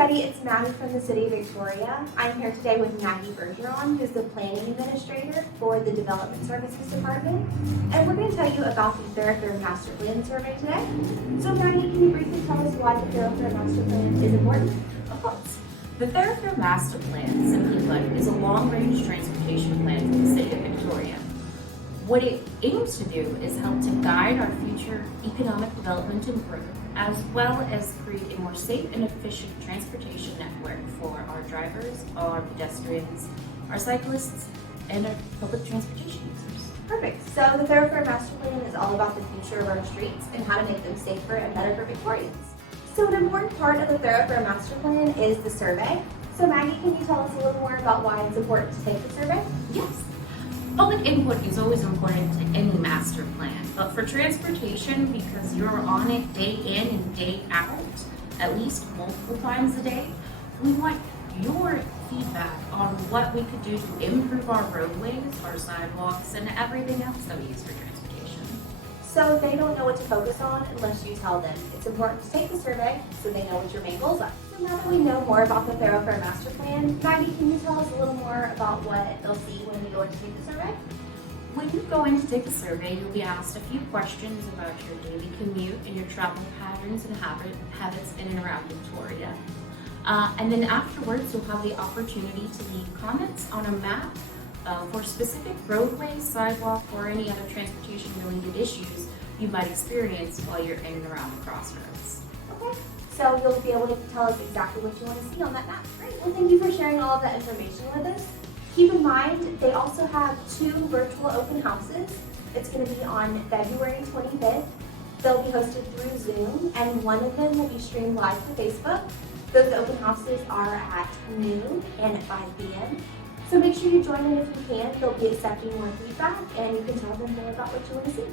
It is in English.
everybody, it's Maggie from the City of Victoria. I'm here today with Maggie Bergeron, who's the Planning Administrator for the Development Services Department. And we're going to tell you about the Thoroughfare Master Plan survey today. So Maggie, can you briefly tell us why the Thoroughfare Master Plan is important? Of course. The Thoroughfare Master Plan, simply put, is a long-range transportation plan for the City of Victoria. What it aims to do is help to guide our future economic development and growth, as well as create a more safe and efficient transportation network for our drivers, our pedestrians, our cyclists, and our public transportation users. Perfect. So the Thoroughfare Master Plan is all about the future of our streets and how to make them safer and better for Victorians. So an important part of the Thoroughfare Master Plan is the survey. So Maggie, can you tell us a little more about why it's important to take the survey? Yes. Public input is always important to any master plan, but for transportation, because you're on it day in and day out, at least multiple times a day, we want your feedback on what we could do to improve our roadways, our sidewalks, and everything else that we use for transportation. So they don't know what to focus on unless you tell them. It's important to take the survey so they know what your main goals are. So now that we know more about the Thoroughfare Master Plan, Maggie, can you tell us a little more about what they'll see when we go in to take the survey? When you go in to take the survey, you'll be asked a few questions about your daily commute and your travel patterns and habits in and around Victoria. And then afterwards, you'll have the opportunity to leave comments on a map for specific roadways, sidewalk, or any other transportation-related issues you might experience while you're in and around the crossroads. Okay, so you'll be able to tell us exactly what you want to see on that map. Great. Well, thank you for sharing all of that information with us. Keep in mind, they also have 2 virtual open houses. It's going to be on February 25th. They'll be hosted through Zoom, and one of them will be streamed live to Facebook. Those open houses are at noon and at 5 p.m. So make sure you join in if you can. They'll be accepting more feedback, and you can tell them more about what you want to see.